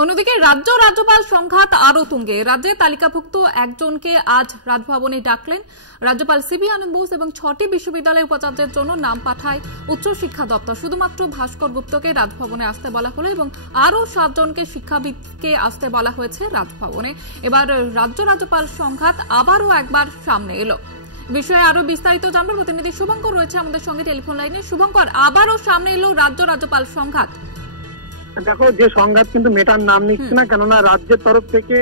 অন্যদিকে রাজ্য রাজ্যপাল সংঘাত আরো তুঙ্গে। রাজ্যে তালিকাভুক্ত একজনকে আজ রাজভবনে ডাকলেন রাজ্যপাল সিবি আনন্দ বোস এবং 6টি বিশ্ববিদ্যালয়ের উপাচার্যের জন্য নাম পাঠায় উচ্চশিক্ষা দপ্তর। শুধুমাত্র ভাস্কর গুপ্তকে রাজভবনে আসতে বলা হলো এবং আরো 7 জনকে শিক্ষাবিদকে আসতে বলা হয়েছে রাজভবনে। এবার রাজ্য রাজ্যপাল সংঘাত আবারও একবার সামনে এলো। বিষয়ে আরো বিস্তারিত জানবার প্রতিনিধি শুভঙ্কর রয়েছে আমাদের সঙ্গে টেলিফোন লাইনে। শুভঙ্কর, আবারও সামনে এলো রাজ্য রাজ্যপাল সংঘাত। দেখো, যে সংঘাত কিন্তু মেটার নাম নিচ্ছে না, কেননা রাজ্যের তরফ থেকে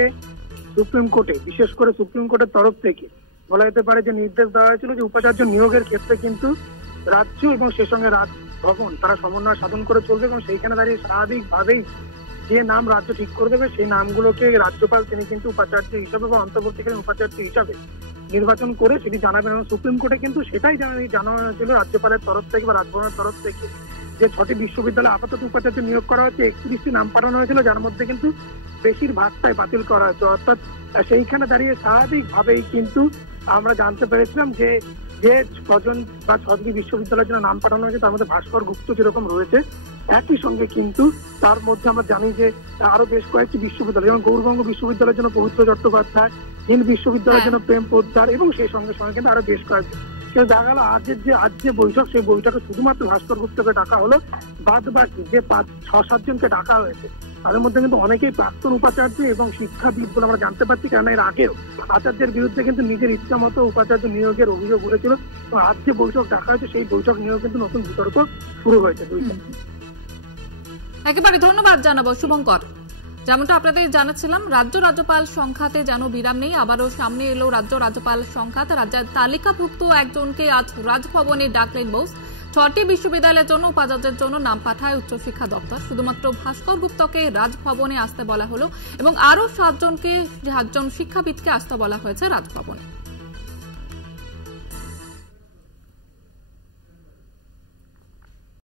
সুপ্রিম কোর্টে, বিশেষ করে সুপ্রিম কোর্টের তরফ থেকে বলা যেতে পারে যে নির্দেশ দেওয়া হয়েছিল যে উপাচার্য নিয়োগের ক্ষেত্রে কিন্তু রাজ্য এবং সে সঙ্গে রাজভবন তারা সমন্বয় সাধন করে চলবে এবং সেইখানে দাঁড়িয়ে স্বাভাবিকভাবেই যে নাম রাজ্য ঠিক করে দেবে সেই নামগুলোকে রাজ্যপাল তিনি কিন্তু উপাচার্য হিসাবে বা অন্তর্বর্তীকালীন উপাচার্য হিসাবে নির্বাচন করে সেটি জানাবেন। এবং সুপ্রিম কোর্টে কিন্তু সেটাই জানানো হয়েছিল রাজ্যপালের তরফ থেকে বা রাজভবনের তরফ থেকে যে 6টি বিশ্ববিদ্যালয়ে আপাতত উপাচার্য নিয়োগ করা হচ্ছে, 31টি নাম পাঠানো হয়েছিল, যার মধ্যে কিন্তু বেশিরভাগটাই বাতিল করা হয়েছে। অর্থাৎ সেইখানে দাঁড়িয়ে স্বাভাবিকভাবেই কিন্তু আমরা জানতে পেরেছিলাম যে 6জন বা 6টি বিশ্ববিদ্যালয়ের জন্য নাম পাঠানো হয়েছে তার মধ্যে ভাস্কর গুপ্ত যেরকম রয়েছে, একই সঙ্গে কিন্তু তার মধ্যে আমরা জানি যে আরো বেশ কয়েকটি বিশ্ববিদ্যালয় যেমন গৌরবঙ্গ বিশ্ববিদ্যালয়ের জন্য পবিত্র চট্টোপাধ্যায়, হিন্দ বিশ্ববিদ্যালয়ের জন্য প্রেম পোদ্দার এবং সেই সঙ্গে সঙ্গে কিন্তু আরো বেশ কয়েকটি। কিন্তু দেখা গেল আজ যে বৈঠক, সেই বৈঠকে শুধুমাত্র ভাস্কর গুপ্তকে ডাকা হলো, বাদ বাকি যে 6-7 জনকে ডাকা হয়েছে তাদের মধ্যে কিন্তু অনেকেই প্রাক্তন উপাচার্য এবং শিক্ষাবিদ বলে আমরা জানতে পারছি, কেননা এর আগেও আচার্যের বিরুদ্ধে কিন্তু নিজের ইচ্ছা মতো উপাচার্য নিয়োগের অভিযোগ উঠেছিল। এবং আজ যে বৈঠক ডাকা হয়েছে সেই বৈঠক নিয়েও কিন্তু নতুন বিতর্ক শুরু হয়েছে। একেবারে ধন্যবাদ জানাবো শুভঙ্কর। যেমনটা আপনাদের জানাচ্ছিলাম, রাজ্য রাজ্যপাল সংঘাতে যেন বিরাম নেই, আবারও সামনে এলো রাজ্য রাজ্যপাল সংঘাত। রাজ্যের তালিকাভুক্ত একজনকে আজ রাজভবনে ডাকলেন বোস। 6টি বিশ্ববিদ্যালয়ের জন্য উপাচার্যের জন্য নাম পাঠায় উচ্চশিক্ষা দপ্তর। শুধুমাত্র ভাস্কর গুপ্তকে রাজভবনে আসতে বলা হলো এবং আরো 7 জনকে 7 জন শিক্ষাবিদকে আসতে বলা হয়েছে রাজভবনে।